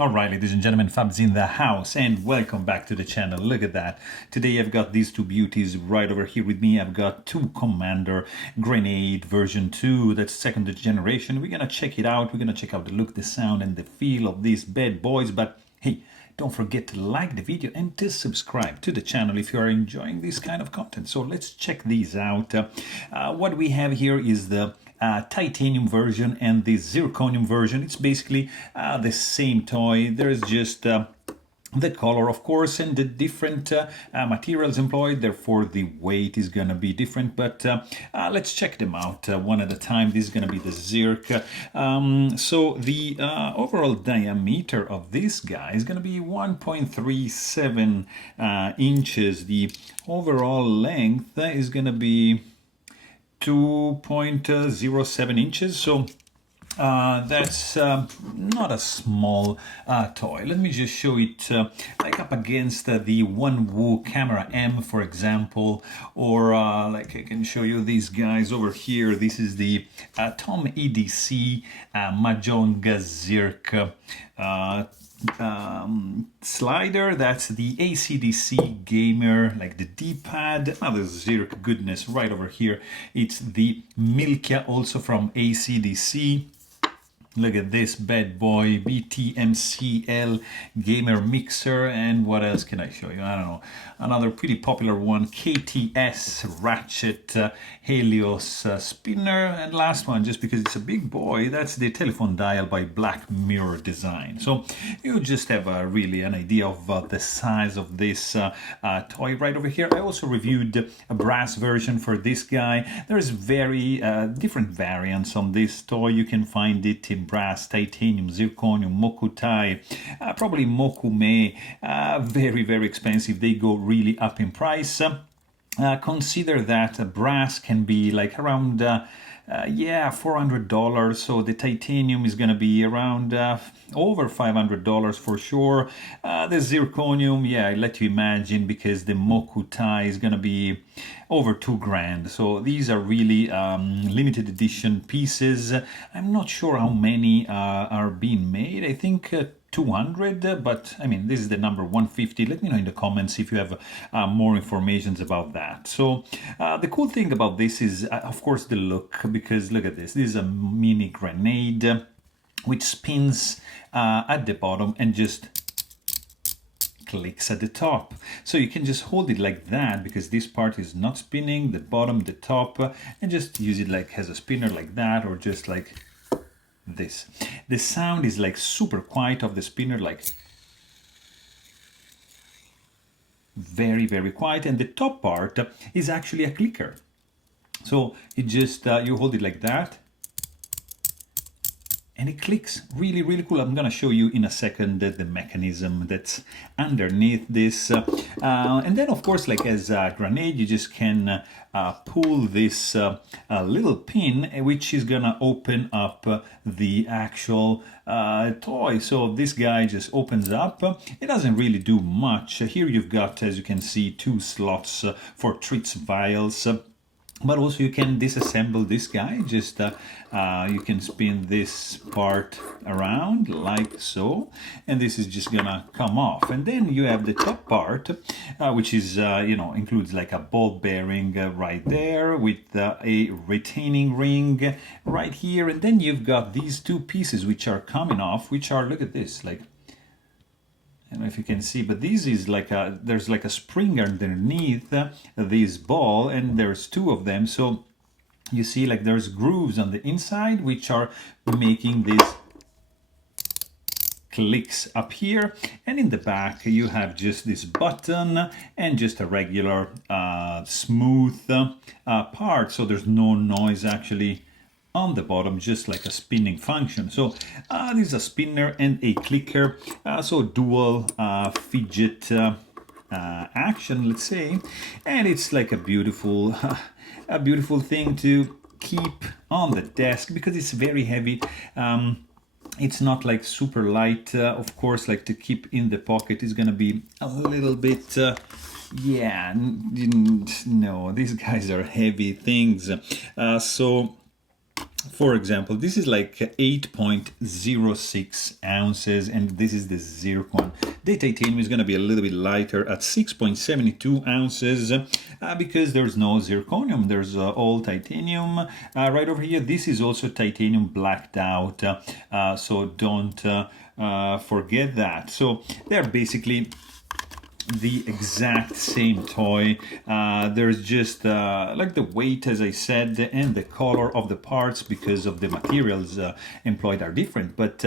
Alright, ladies and gentlemen, Fab's in the house, and welcome back to the channel. Look at that. Today I've got these two beauties right over here with me. I've got two Commander Grenade version 2, that's second generation. We're gonna check it out. We're gonna check out the look, the sound, and the feel of these bad boys. But hey, don't forget to like the video and to subscribe to the channel if you are enjoying this kind of content. So let's check these out. What we have here is the titanium version and the zirconium version. It's basically the same toy. There's just the color, of course, and the different materials employed, therefore the weight is gonna be different. But let's check them out one at a time. This is gonna be the Zirc. So the overall diameter of this guy is gonna be 1.37 inches. The overall length is gonna be 2.07 inches, so that's not a small toy. Let me just show it like up against the One Camera M, for example, or like I can show you these guys over here. This is the Tom EDC Mahjong Zirc slider. That's the ACDC gamer, like the D-pad. Another Zirc goodness right over here. It's the Milka, also from ACDC. Look at this bad boy, BTMCL gamer mixer. And what else can I show you? I don't know. Another pretty popular one, KTS Ratchet Helios spinner. And last one, just because it's a big boy, that's the telephone dial by Black Mirror Design. So you just have really an idea of the size of this toy right over here. I also reviewed a brass version for this guy. There's very different variants on this toy. You can find it in brass, titanium, zirconium, mokutai, probably mokume. Very, very expensive. They go really up in price. Consider that brass can be like around yeah, $400. So the titanium is going to be around over $500 for sure. The zirconium, yeah, I let you imagine, because the mokutai is going to be over $2,000. So these are really limited edition pieces. I'm not sure how many are being made. I think 200, but I mean, this is the number 150. Let me know in the comments if you have more information about that. So the cool thing about this is, of course, the look, because look at this. This is a mini grenade which spins at the bottom and just clicks at the top. So you can just hold it like that, because this part is not spinning, the bottom, the top, and just use it like as a spinner like that, or just like this. The sound is like super quiet of the spinner, like very, very quiet, and the top part is actually a clicker. So it just you hold it like that and it clicks. Really, really cool. I'm gonna show you in a second the mechanism that's underneath this. And then, of course, like as a grenade, you just can pull this little pin, which is gonna open up the actual toy. So this guy just opens up. It doesn't really do much. Here you've got, as you can see, 2 slots for treats vials. But also you can disassemble this guy. Just you can spin this part around like so, and this is just gonna come off. And then you have the top part, which is you know, includes like a ball bearing right there, with a retaining ring right here. And then you've got these 2 pieces which are coming off, which are, look at this, like, I don't know if you can see, but this is like there's like a spring underneath this ball, and there's 2 of them. So you see, like, there's grooves on the inside which are making these clicks up here, and in the back you have just this button and just a regular smooth part. So there's no noise actually on the bottom, just like a spinning function. So this is a spinner and a clicker, so dual fidget action, let's say. And it's like a beautiful thing to keep on the desk, because it's very heavy. It's not like super light. Of course, like to keep in the pocket is gonna be a little bit yeah, no, these guys are heavy things. So For example, this is like 8.06 ounces, and this is the Zirc one. The titanium is going to be a little bit lighter at 6.72 ounces because there's no zirconium, there's all titanium. Right over here, this is also titanium blacked out, so don't forget that. So they're basically the exact same toy. There's just like the weight, as I said, and the color of the parts because of the materials employed are different, but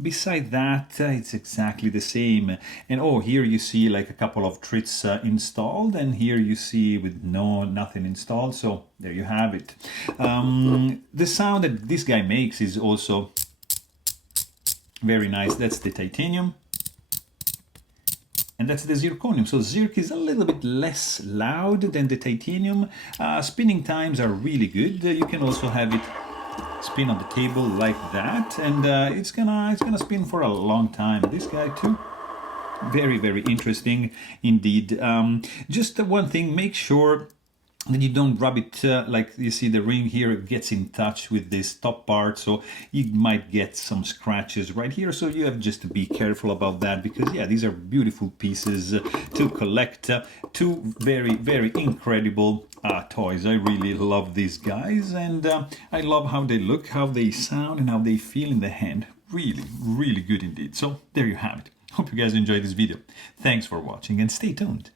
beside that it's exactly the same. And oh, here you see like a couple of tricks installed, and here you see with nothing installed. So there you have it. The sound that this guy makes is also very nice. That's the titanium. And that's the zirconium. So Zirc is a little bit less loud than the titanium. Spinning times are really good. You can also have it spin on the table like that, and it's gonna spin for a long time. This guy too, very, very interesting indeed. Just one thing, make sure that you don't rub it like you see the ring here, it gets in touch with this top part, so you might get some scratches right here. So you have just to be careful about that, because yeah, these are beautiful pieces to collect. Two very, very incredible toys. I really love these guys, and I love how they look, how they sound, and how they feel in the hand. Really, really good indeed. So there you have it. Hope you guys enjoyed this video. Thanks for watching, and stay tuned.